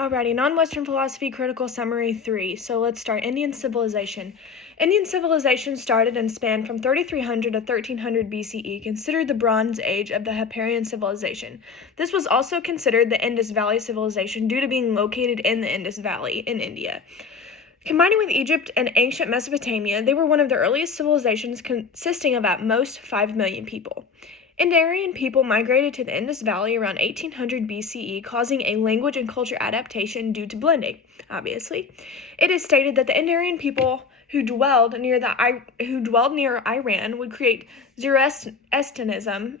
Alrighty, non-Western philosophy critical summary 3. So let's start. Indian civilization. Indian civilization started and spanned from 3300 to 1300 BCE, considered the Bronze Age of the Hipparian civilization. This was also considered the Indus Valley civilization due to being located in the Indus Valley in India. Combining with Egypt and ancient Mesopotamia, they were one of the earliest civilizations consisting of at most 5 million people. Indarian people migrated to the Indus Valley around 1800 BCE, causing a language and culture adaptation due to blending, obviously. It is stated that the Indarian people who dwelled near Iran would create Zoroastrianism,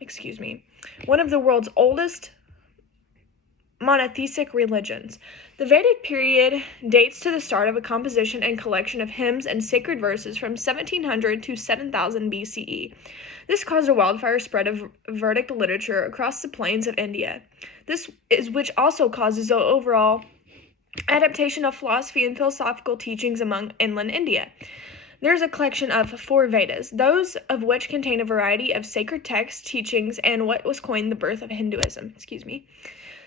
one of the world's oldest monotheistic religions. The Vedic period dates to the start of a composition and collection of hymns and sacred verses from 1700 to 7000 BCE. This caused a wildfire spread of Vedic literature across the plains of India. Which also causes the overall adaptation of philosophy and philosophical teachings among inland India. There's a collection of 4 Vedas, those of which contain a variety of sacred texts, teachings, and what was coined the birth of Hinduism.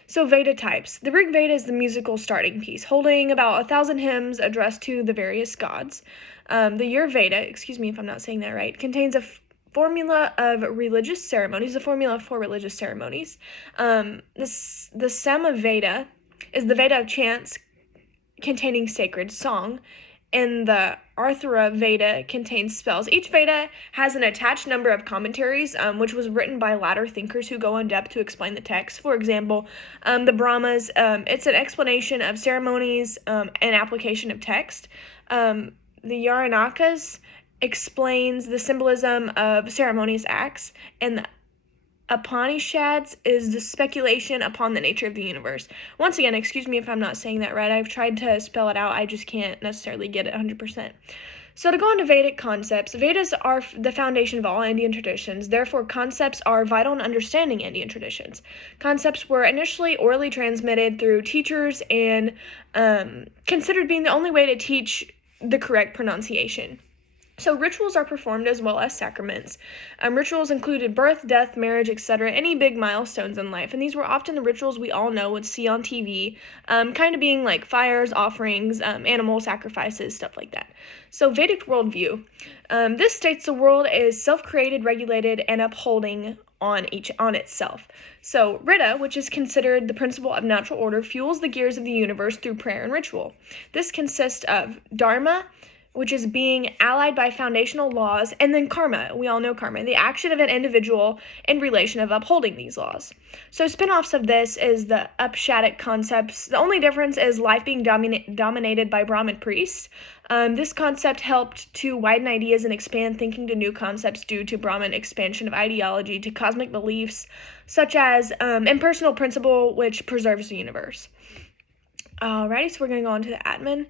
So Veda types. The Rig Veda is the musical starting piece, holding about 1,000 hymns addressed to the various gods. The Yur Veda, excuse me if I'm not saying that right, contains a formula of religious ceremonies, a formula for religious ceremonies. The Sama Veda is the Veda of chants containing sacred song, and the Arthura Veda contains spells. Each Veda has an attached number of commentaries, which was written by latter thinkers who go in depth to explain the text. For example, the Brahmas, it's an explanation of ceremonies and application of text. The Yaranakas explains the symbolism of ceremonious acts, and the Upanishads is the speculation upon the nature of the universe. Once again, excuse me if I'm not saying that right. I've tried to spell it out. I just can't necessarily get it 100%. So to go into Vedic concepts, Vedas are the foundation of all Indian traditions. Therefore, concepts are vital in understanding Indian traditions. Concepts were initially orally transmitted through teachers and considered being the only way to teach the correct pronunciation. So rituals are performed as well as sacraments. Rituals included birth, death, marriage, etc., any big milestones in life. And these were often the rituals we all know would see on TV, kind of being like fires, offerings, animal sacrifices, stuff like that. So Vedic worldview. This states the world is self-created, regulated, and upholding on itself. So Rita, which is considered the principle of natural order, fuels the gears of the universe through prayer and ritual. This consists of Dharma, which is being allied by foundational laws, and then karma. We all know karma, the action of an individual in relation of upholding these laws. So spin-offs of this is the Upshadic concepts. The only difference is life being dominated by Brahmin priests. This concept helped to widen ideas and expand thinking to new concepts due to Brahmin expansion of ideology to cosmic beliefs, such as impersonal principle, which preserves the universe. Alrighty, so we're going to go on to the Atman.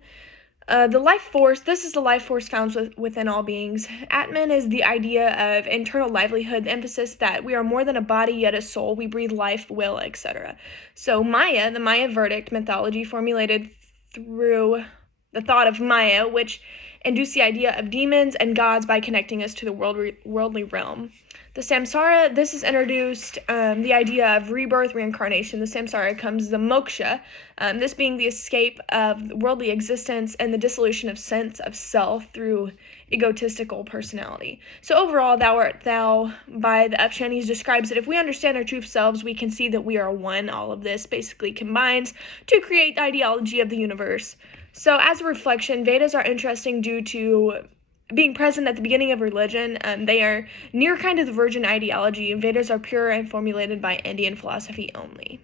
The life force, this is the life force found within all beings. Atman is the idea of internal livelihood, the emphasis that we are more than a body yet a soul, we breathe life, will, etc. So Maya, the Maya verdict mythology formulated through the thought of Maya, which induced the idea of demons and gods by connecting us to the worldly realm. The samsara, this is introduced the idea of rebirth, reincarnation. The samsara comes the moksha, this being the escape of worldly existence and the dissolution of sense of self through egotistical personality. So overall, Thou art thou by the Upshanis describes that if we understand our true selves, we can see that we are one. All of this basically combines to create the ideology of the universe. So as a reflection, Vedas are interesting due to being present at the beginning of religion. They are near kind of the virgin ideology. Vedas are pure and formulated by Indian philosophy only.